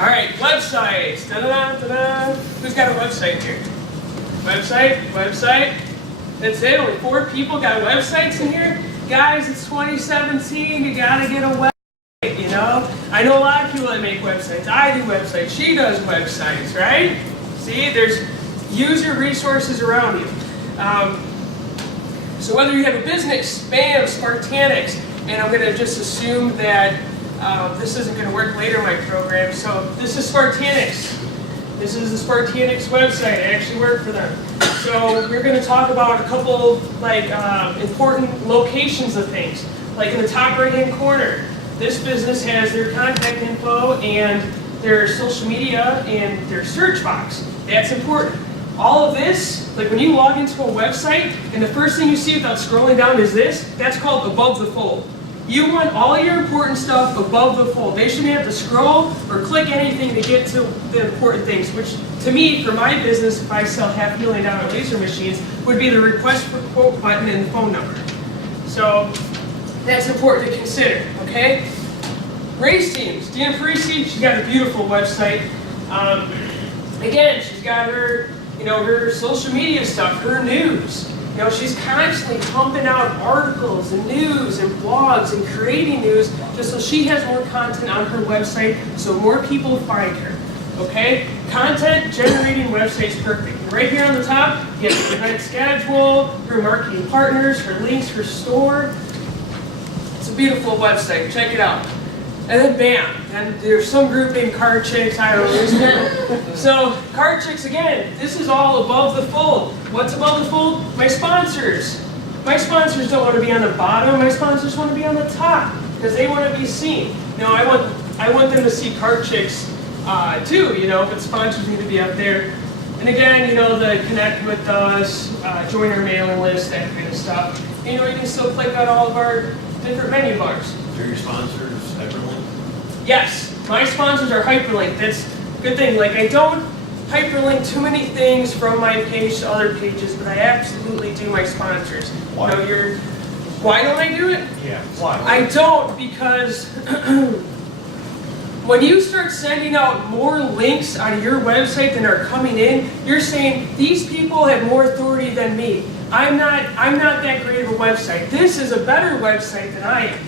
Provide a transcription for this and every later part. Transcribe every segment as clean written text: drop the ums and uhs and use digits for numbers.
All right, websites. Da-da-da-da-da. Who's got a website here? Website. That's it. Only 4 people got websites in here. Guys, it's 2017. You gotta get a website. You know. I know a lot of people that make websites. I do websites. She does websites, right? See, use your resources around you. So whether you have a business, spam, Spartanics, and I'm gonna just assume that this isn't going to work later in my program. So this is Spartanics. This is the Spartanics website. I actually work for them. So we're going to talk about a couple important locations of things. Like in the top right-hand corner, this business has their contact info and their social media and their search box. That's important. All of this, like when you log into a website and the first thing you see without scrolling down is this, that's called above the fold. You want all your important stuff above the fold. They shouldn't have to scroll or click anything to get to the important things, which to me, for my business, if I sell $500,000 laser machines, would be the request for quote button and the phone number. So that's important to consider, okay? Race teams. Dina Parisi, she's got a beautiful website. Again, she's got her, her social media stuff, her news. She's constantly pumping out articles and news and blogs and creating news just so she has more content on her website so more people find her, okay? Content generating website's perfect. And right here on the top, you have her event schedule, her marketing partners, her links, her store. It's a beautiful website. Check it out. And then bam, and there's some group named Car Chix, I don't know. So Car Chix, again, this is all above the fold. What's above the fold? My sponsors. My sponsors don't want to be on the bottom, my sponsors want to be on the top, because they want to be seen. I want them to see Car Chix too, but sponsors need to be up there. And again, the connect with us, join our mailing list, that kind of stuff. You can still click on all of our different menu bars. Are your sponsors hyperlinked? Yes, my sponsors are hyperlinked. That's a good thing. Like, I don't hyperlink too many things from my page to other pages, but I absolutely do my sponsors. Why? Why don't I do it? Yeah, why? I don't, because when you start sending out more links on your website than are coming in, you're saying these people have more authority than me. I'm not that great of a website. This is a better website than I am.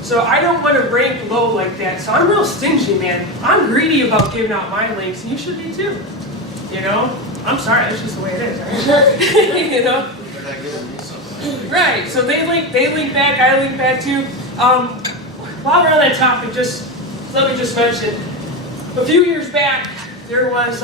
So I don't want to rank low like that. So I'm real stingy, man. I'm greedy about giving out my links, and you should be too. I'm sorry, that's just the way it is. Right? They're not giving me something. Right. So they link back. I link back too. While we're on that topic, let me just mention. A few years back, there was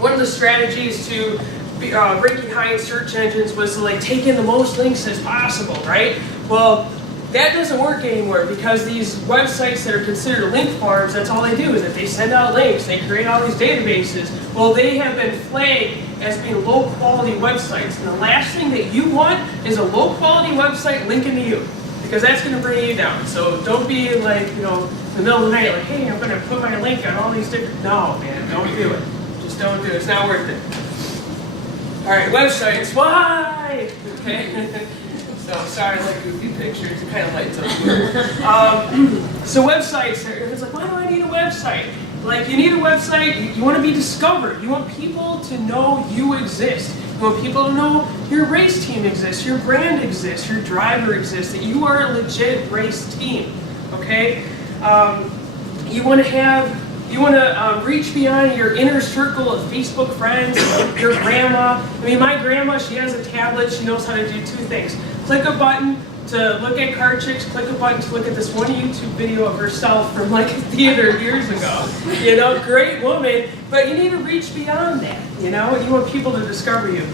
one of the strategies to ranking high in search engines was to take in the most links as possible, right? Well, that doesn't work anymore because these websites that are considered link farms, that's all they do is that they send out links, they create all these databases. Well, they have been flagged as being low quality websites. And the last thing that you want is a low quality website linking to you because that's going to bring you down. So don't be in the middle of the night like, hey, I'm going to put my link on all these different, no, man, don't do it. Just don't do it. It's not worth it. All right, websites, why? Okay. So sorry, goofy pictures. It kind of lights up. So websites, it's like, why do I need a website? You need a website, you want to be discovered. You want people to know you exist. You want people to know your race team exists, your brand exists, your driver exists, that you are a legit race team, okay? You want to reach beyond your inner circle of Facebook friends, your grandma. My grandma, she has a tablet, she knows how to do 2 things. Click a button to look at Car Chix, click a button to look at this one YouTube video of herself from a theater years ago. Great woman, but you need to reach beyond that, You want people to discover you.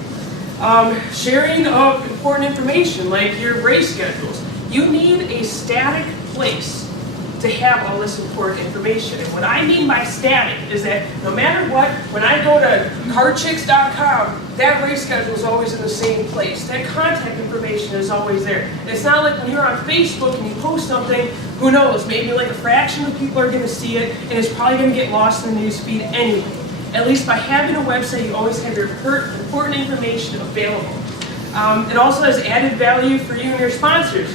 Sharing of important information, like your race schedules. You need a static place to have all this important information. And what I mean by static is that no matter what, when I go to carchix.com, that race schedule is always in the same place. That contact information is always there. It's not like when you're on Facebook and you post something, who knows, maybe a fraction of people are going to see it, and it's probably going to get lost in the news feed anyway. At least by having a website, you always have your important information available. It also has added value for you and your sponsors.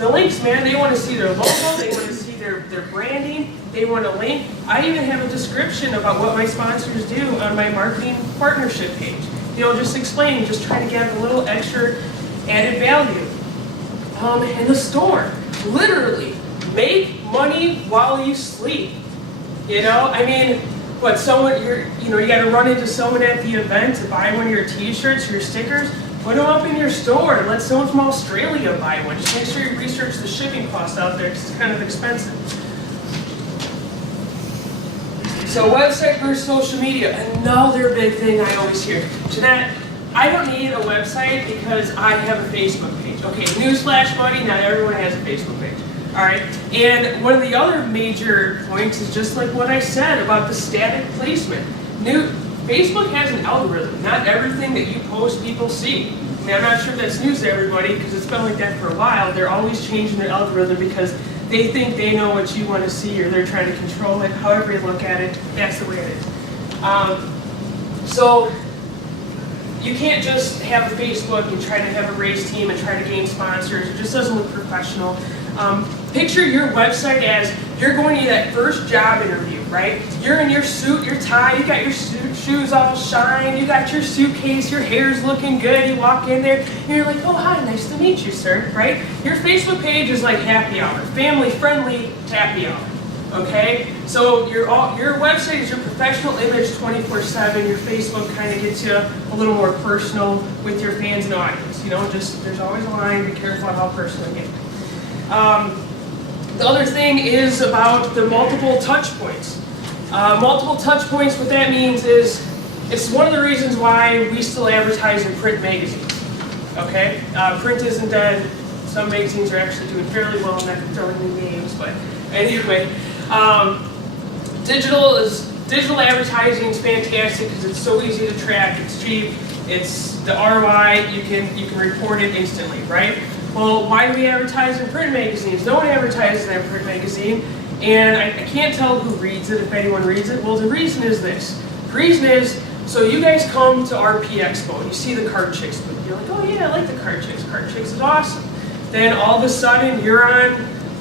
The links, man, they want to see their logo, they want to see their branding. they want a link. I even have a description about what my sponsors do on my marketing partnership page. Just explaining, just trying to get a little extra added value. And the store, literally, make money while you sleep. I mean, what, someone, you got to run into someone at the event to buy one of your t-shirts or your stickers, put them up in your store. Let someone from Australia buy one. Just make sure you research the shipping cost out there because it's kind of expensive. So website versus social media, another big thing I always hear. Jeanette, I don't need a website because I have a Facebook page. Okay, newsflash buddy, not everyone has a Facebook page. All right, and one of the other major points is just like what I said about the static placement. Facebook has an algorithm. Not everything that you post people see. I mean, I'm not sure if that's news to everybody because it's been like that for a while. They're always changing their algorithm because they think they know what you want to see or they're trying to control it. However you look at it, that's the way it is. So you can't just have a Facebook and try to have a race team and try to gain sponsors. It just doesn't look professional. Picture your website as you're going to that first job interview, right? You're in your suit, your tie, you got your shoes all shine, you got your suitcase, your hair's looking good, you walk in there, and you're like, oh, hi, nice to meet you, sir, right? Your Facebook page is like happy hour, family-friendly happy hour, okay? So your website is your professional image 24/7, your Facebook kind of gets you a little more personal with your fans and audience, just there's always a line, be careful on how personal you get. The other thing is about the multiple touch points. Multiple touch points, what that means is, it's one of the reasons why we still advertise in print magazines, okay? Print isn't dead. Some magazines are actually doing fairly well, I'm not throwing any names, but anyway. Digital advertising is fantastic because it's so easy to track, it's cheap, it's the ROI, you can report it instantly, right? Well, why do we advertise in print magazines? No one advertises in a print magazine, and I can't tell who reads it, if anyone reads it. Well, the reason is this. The reason is, so you guys come to RP Expo, and you see the card Chix booth. You're like, oh yeah, I like the card Chix. Card Chix is awesome. Then all of a sudden, you're on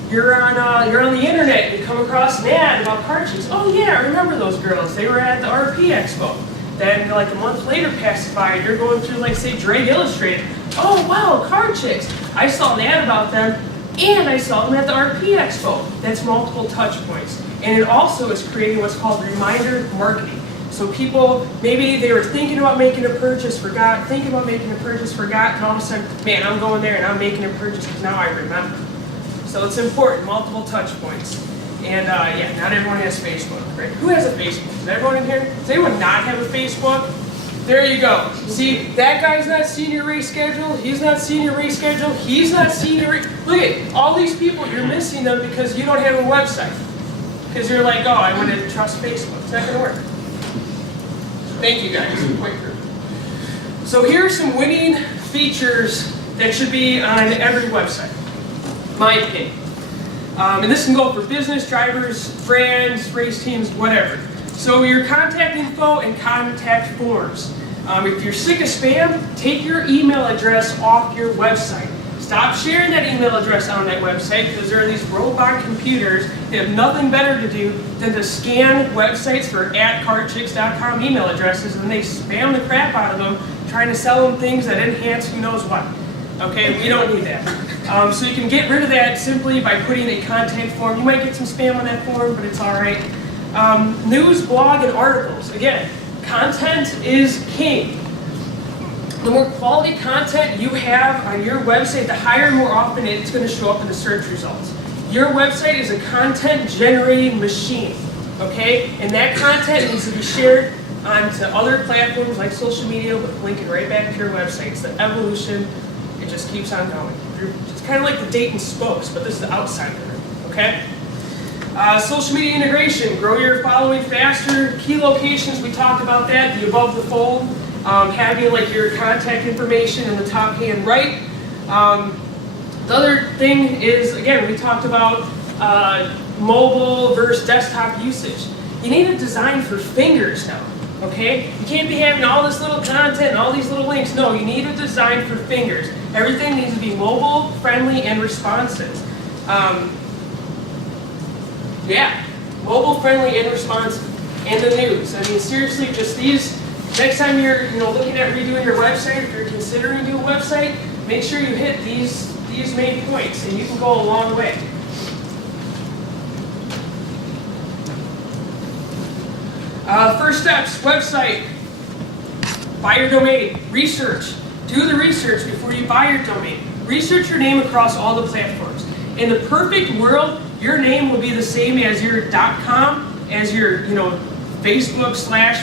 the internet, and you come across an ad about card Chix. Oh yeah, I remember those girls. They were at the RP Expo. Then like a month later passes by, and you're going through, like, say, Drag Illustrated. Oh wow, card Chix. I saw an ad about them, and I saw them at the RP Expo. That's multiple touch points. And it also is creating what's called reminder marketing. So people, maybe they were thinking about making a purchase, forgot, and all of a sudden, man, I'm going there and I'm making a purchase because now I remember. So it's important, multiple touch points. And yeah, not everyone has Facebook, right? Who has a Facebook? Is everyone in here? Does anyone not have a Facebook? There you go. See, that guy's not seeing your race schedule. He's not seeing your race schedule. He's not seeing your race. Look at all these people. You're missing them because you don't have a website. Because you're like, oh, I want to trust Facebook. It's not going to work. Thank you, guys. Quick group. So here are some winning features that should be on every website, my opinion. And this can go for business, drivers, brands, race teams, whatever. So your contact info and contact forms. If you're sick of spam, take your email address off your website. Stop sharing that email address on that website because there are these robot computers that have nothing better to do than to scan websites for @cardchix.com email addresses, and they spam the crap out of them, trying to sell them things that enhance who knows what. Okay, we don't need that. So you can get rid of that simply by putting a contact form. You might get some spam on that form, but it's all right. News, blog, and articles. Again, content is king. The more quality content you have on your website, the higher and more often it's going to show up in the search results. Your website is a content generating machine, okay? And that content needs to be shared onto other platforms like social media, but linking right back to your website. It's the evolution. It just keeps on going. It's kind of like the Dayton spokes, but this is the outside of it, okay? Social media integration, grow your following faster. Key locations, we talked about that, the above the fold. Having like your contact information in the top hand right. The other thing is, again, we talked about mobile versus desktop usage. You need a design for fingers now, okay? You can't be having all this little content and all these little links. No, you need a design for fingers. Everything needs to be mobile, friendly, and responsive. Yeah, mobile friendly and responsive. And the news. I mean, seriously, just these, next time you're looking at redoing your website, if you're considering doing a website, make sure you hit these main points, and you can go a long way. First steps, website. Buy your domain. Research. Do the research before you buy your domain. Research your name across all the platforms. In the perfect world, your name will be the same as your .com, as your Facebook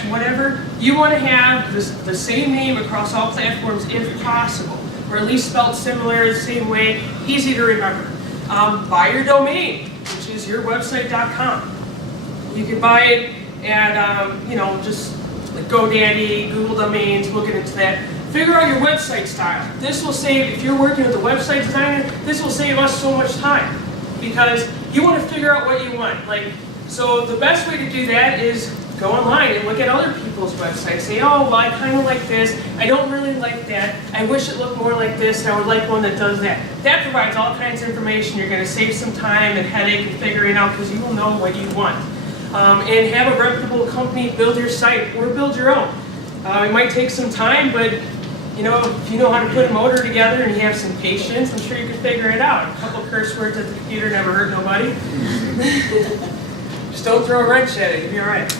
/ whatever. You want to have the same name across all platforms if possible, or at least spelled similar, the same way, easy to remember. Buy your domain, which is yourwebsite.com. You can buy it at just like GoDaddy, Google Domains. We'll get into that. Figure out your website style. This will save, if you're working with a website designer, this will save us so much time, because you want to figure out what you want. So the best way to do that is go online and look at other people's websites. Say, oh, well, I kind of like this. I don't really like that. I wish it looked more like this, and I would like one that does that. That provides all kinds of information. You're going to save some time and headache in figuring out, because you will know what you want. And have a reputable company build your site, or build your own. It might take some time, but if you know how to put a motor together and you have some patience, I'm sure you can figure it out. A couple curse words at the computer never hurt nobody. Just don't throw a wrench at it, you'll be all right.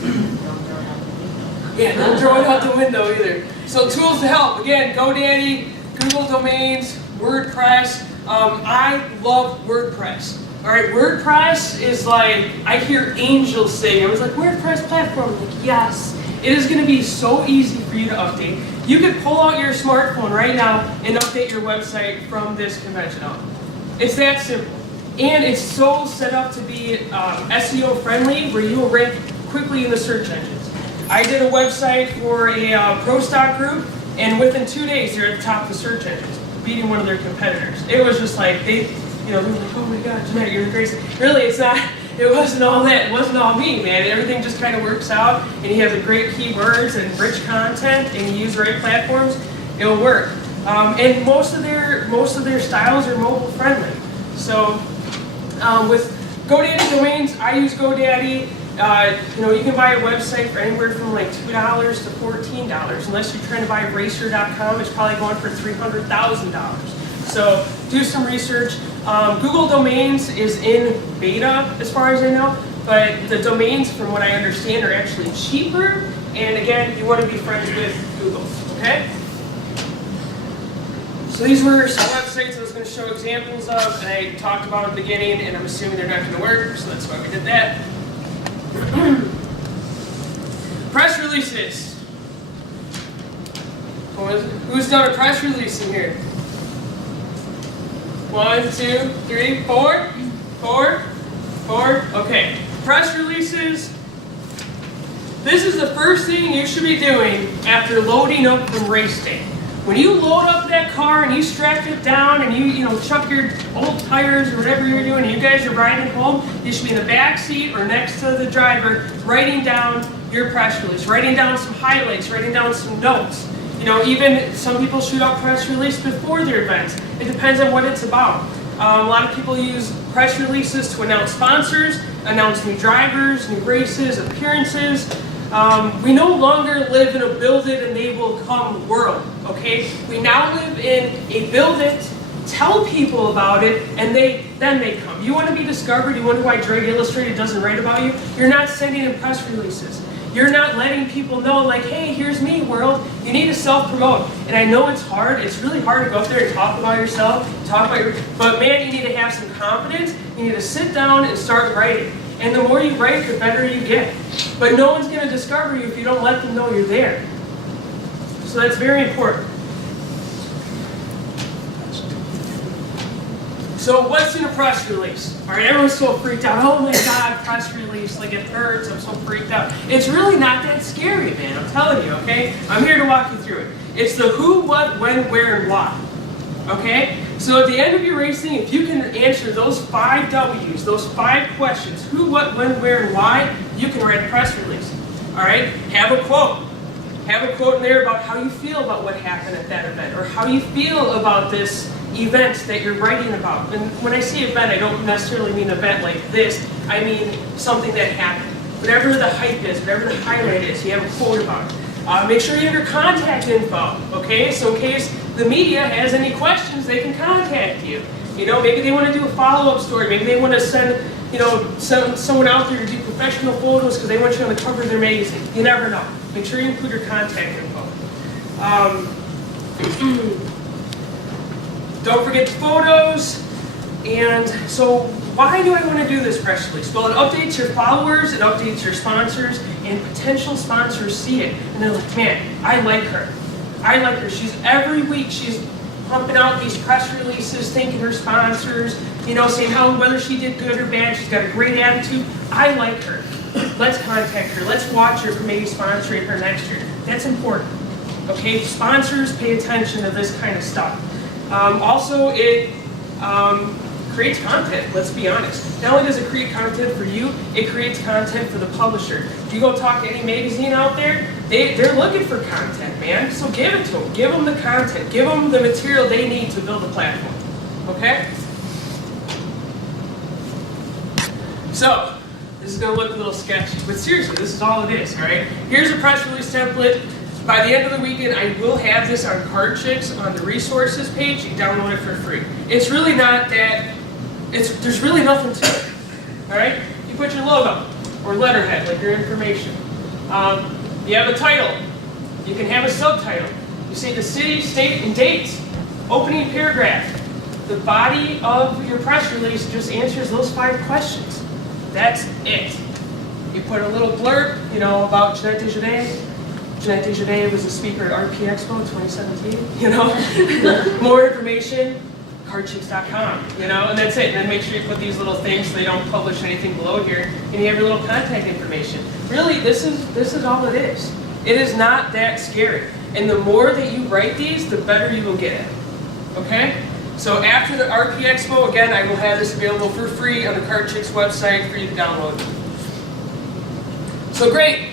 Yeah, don't throw it out the window either. So tools to help. Again, GoDaddy, Google Domains, WordPress. I love WordPress. All right, WordPress is like, I hear angels sing. I was like, WordPress platform? I'm like, yes. It is going to be so easy for you to update. You could pull out your smartphone right now and update your website from this convention on. It's that simple. And it's so set up to be SEO friendly, where you will rank quickly in the search engines. I did a website for a pro stock group, and within 2 days they're at the top of the search engines, beating one of their competitors. It was just like, they were like, oh my God, Jeanette, you're the greatest. Really, it's not. It wasn't all that. It wasn't all me, man. Everything just kind of works out, and you have the great keywords and rich content, and you use the right platforms, it'll work. And most of their styles are mobile friendly. So with GoDaddy domains, I use GoDaddy. You can buy a website for anywhere from like $2 to $14. Unless you're trying to buy Racer.com, it's probably going for $300,000. So do some research. Google Domains is in beta, as far as I know, but the domains, from what I understand, are actually cheaper. And again, you want to be friends with Google, okay? So these were some websites I was going to show examples of, and I talked about at the beginning, and I'm assuming they're not going to work, so that's why we did that. Press releases. Who's done a press release in here? 1, 2, 3, 4. 4. Okay. Press releases. This is the first thing you should be doing after loading up from race day. When you load up that car and you strap it down and you chuck your old tires or whatever you're doing, and you guys are riding home, you should be in the back seat or next to the driver writing down your press release, writing down some highlights, writing down some notes. Even some people shoot out press release before their events. It depends on what it's about. A lot of people use press releases to announce sponsors, announce new drivers, new races, appearances. We no longer live in a build it and they will come world, okay? We now live in a build it, tell people about it, and then they come. You want to be discovered? You wonder why Drag Illustrated doesn't write about you? You're not sending in press releases. You're not letting people know, like, hey, here's me, world. You need to self-promote. And I know it's hard. It's really hard to go up there and talk about yourself, but man, you need to have some confidence. You need to sit down and start writing. And the more you write, the better you get. But no one's going to discover you if you don't let them know you're there. So that's very important. So what's in a press release? All right, everyone's so freaked out. Oh my God, press release, like it hurts, I'm so freaked out. It's really not that scary, man, I'm telling you, okay? I'm here to walk you through it. It's the who, what, when, where, and why, okay? So at the end of your racing, if you can answer those 5 W's, those 5 questions, who, what, when, where, and why, you can write a press release, all right? Have a quote. Have a quote in there about how you feel about what happened at that event, or how you feel about this event that you're writing about. And when I say event, I don't necessarily mean event like this, I mean something that happened. Whatever the hype is, whatever the highlight is, you have a quote about it. Make sure you have your contact info, okay? So in case the media has any questions, they can contact you. You know, maybe they want to do a follow-up story. Maybe they want to send, you know, someone out there to do professional photos because they want you on the cover of their magazine. You never know. Make sure you include your contact info. Don't forget the photos. And so why do I want to do this press release? Well, it updates your followers, it updates your sponsors, and potential sponsors see it. And they're like, man, I like her. I like her. Every week she's pumping out these press releases, thanking her sponsors, you know, saying whether she did good or bad, she's got a great attitude. I like her. Let's contact her. Let's watch her for maybe sponsoring her next year. That's important. Okay, sponsors pay attention to this kind of stuff. Also, it creates content, let's be honest. Not only does it create content for you, it creates content for the publisher. If you go talk to any magazine out there, they're looking for content, man. So give it to them. Give them the content. Give them the material they need to build a platform. Okay? So, this is going to look a little sketchy, but seriously, this is all it is, all right? Here's a press release template. By the end of the weekend, I will have this on Chix on the resources page. You can download it for free. It's really not that, there's really nothing to it, all right? You put your logo or letterhead, like your information. You have a title. You can have a subtitle. You say the city, state, and dates. Opening paragraph. The body of your press release just answers those 5 questions. That's it. You put a little blurb, you know, about Jeanette DesJardins. Jeanette DesJardins was a speaker at RP Expo 2017, you know. More information, carchix.com, you know, and that's it. And then make sure you put these little things so they don't publish anything below here. And you have your little contact information. Really, this is all it is. It is not that scary. And the more that you write these, the better you will get at it. Okay? So after the RP Expo, again, I will have this available for free on the Chix website for you to download. So great.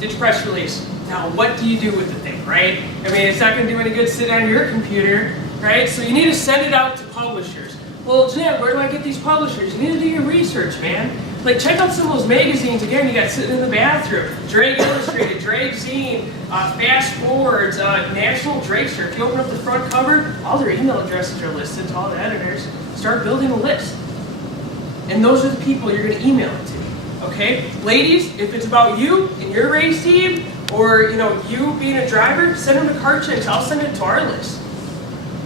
Did your press release. Now, what do you do with the thing, right? I mean, it's not going to do any good sitting on your computer, right? So you need to send it out to publishers. Well, Jeanette, where do I get these publishers? You need to do your research, man. Like, check out some of those magazines, again, you got sitting in the bathroom. Drag Illustrated, Drag Zine, Fast Forwards, National Dragster. If you open up the front cover, all their email addresses are listed to all the editors. Start building a list. And those are the people you're going to email it to. Okay, ladies, if it's about you and your race team, or you know you being a driver, send them to Chix. I'll send it to our list.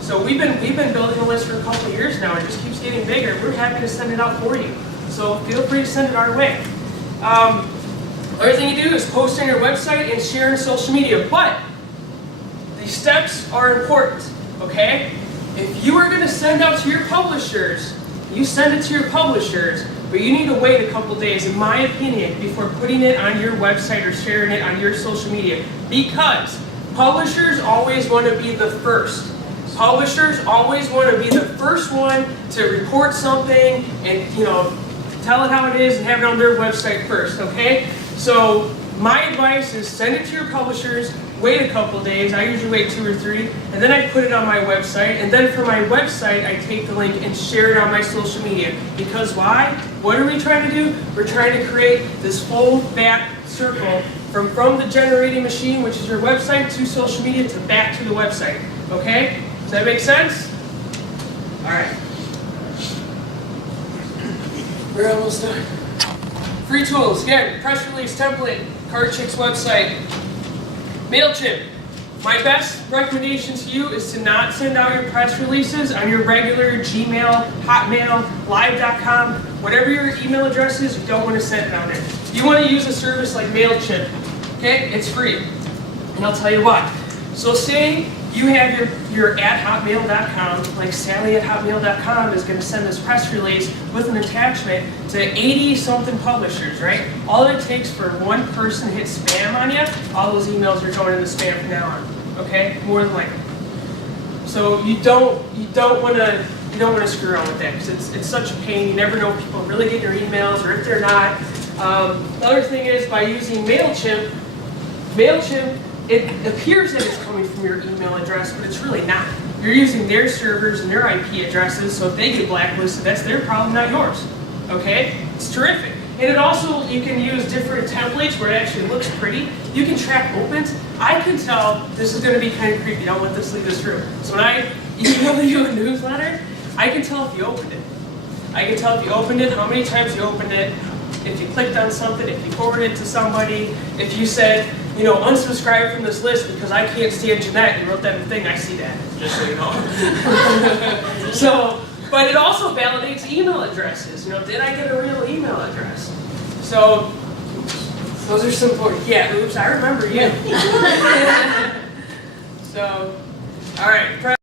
So we've been building a list for a couple of years now. It just keeps getting bigger. We're happy to send it out for you. So feel free to send it our way. Other thing you do is post on your website and share on social media. But these steps are important. Okay, if you are going to send out to your publishers, you send it to your publishers. But you need to wait a couple days, in my opinion, before putting it on your website or sharing it on your social media. Because publishers always want to be the first. Publishers always want to be the first one to report something and, you know, tell it how it is and have it on their website first, okay? So my advice is send it to your publishers, wait a couple days, I usually wait 2 or 3, and then I put it on my website, and then for my website, I take the link and share it on my social media. Because why? What are we trying to do? We're trying to create this full back circle from the generating machine, which is your website, to social media, to back to the website. Okay? Does that make sense? All right. We're almost done. Free tools. Again, press release template, Chix website. MailChimp. My best recommendation to you is to not send out your press releases on your regular Gmail, Hotmail, Live.com, whatever your email address is, you don't want to send it out there. You want to use a service like MailChimp. Okay? It's free. And I'll tell you why. So say you have your at hotmail.com, like Sally at hotmail.com is going to send this press release with an attachment to 80-something publishers, right? All it takes for one person to hit spam on you, all those emails are going in the spam from now on. Okay? More than likely. So you don't want to screw around with that because it's such a pain. You never know if people really get your emails or if they're not. The other thing is by using MailChimp, it appears that it's coming from your email address, but it's really not. You're using their servers and their IP addresses, so if they get blacklisted, that's their problem, not yours. Okay, it's terrific. And it also, you can use different templates where it actually looks pretty. You can track opens. I can tell this is going to be kind of creepy. Don't let this lead us through. So when I email you a newsletter, I can tell if you opened it. I can tell if you opened it, how many times you opened it, if you clicked on something, if you forwarded it to somebody, if you said, you know, unsubscribe from this list because I can't stand Jeanette. You wrote that thing, I see that, just so you know. So, but it also validates email addresses. You know, did I get a real email address? So, those are some important, yeah, oops, I remember you. So, all right.